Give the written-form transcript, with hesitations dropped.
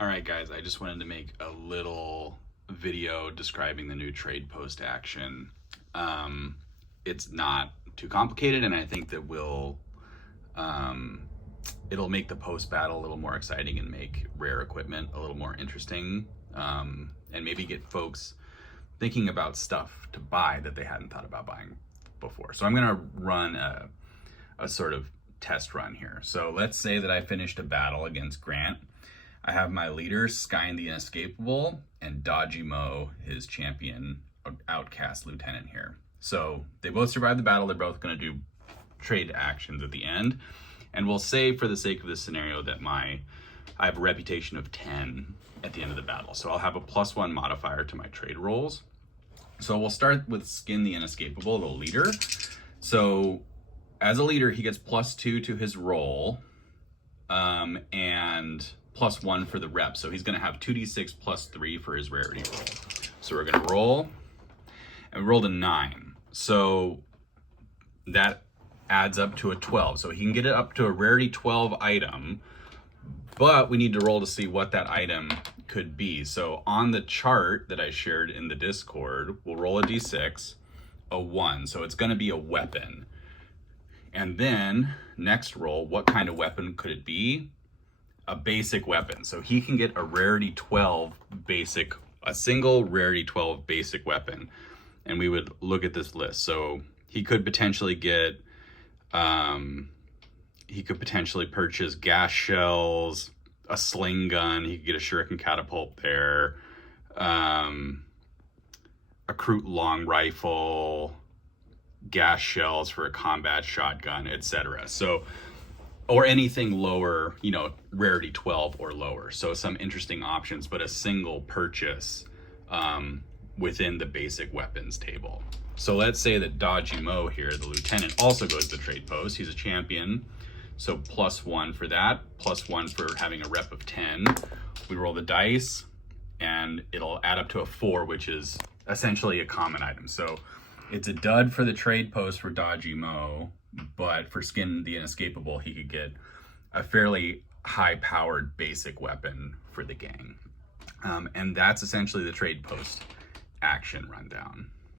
All right, guys, I just wanted to make a little video describing the new trade post action. It's not too complicated, and I think that it'll make the post battle a little more exciting and make rare equipment a little more interesting, and maybe get folks thinking about stuff to buy that they hadn't thought about buying before. So I'm going to run a sort of test run here. So let's say that I finished a battle against Grant. I have my leaders, Skyne the Inescapable, and Dodgy Mo, his champion outcast lieutenant here. So they both survived the battle. They're both going to do trade actions at the end. And we'll say, for the sake of this scenario, that I have a reputation of 10 at the end of the battle. So I'll have a +1 modifier to my trade rolls. So we'll start with Skin the Inescapable, the leader. So as a leader, he gets +2 to his roll, and +1 for the rep. So he's going to have 2d6 +3 for his rarity roll. So we're going to roll, and we rolled a 9. So that adds up to a 12. So he can get it up to a rarity 12 item, but we need to roll to see what that item could be. So on the chart that I shared in the Discord, we'll roll a d6, a 1. So it's going to be a weapon. And then next roll, what kind of weapon could it be? A basic weapon. So he can get a rarity 12 basic, a single rarity 12 basic weapon. And we would look at this list. So he could potentially get, he could potentially purchase gas shells, a sling gun. He could get a shuriken catapult there, a Krut long rifle, gas shells for a combat shotgun, etc. So, or anything lower, rarity 12 or lower. So some interesting options, but a single purchase within the basic weapons table. So let's say that Dodgy Mo here, the lieutenant, also goes to the trade post. He's a champion. So +1 for that, +1 for having a rep of 10. We roll the dice and it'll add up to a 4, which is essentially a common item. So it's a dud for the trade post for Dodgy Mo, but for Skin the Inescapable, he could get a fairly high-powered basic weapon for the gang. And that's essentially the trade post action rundown.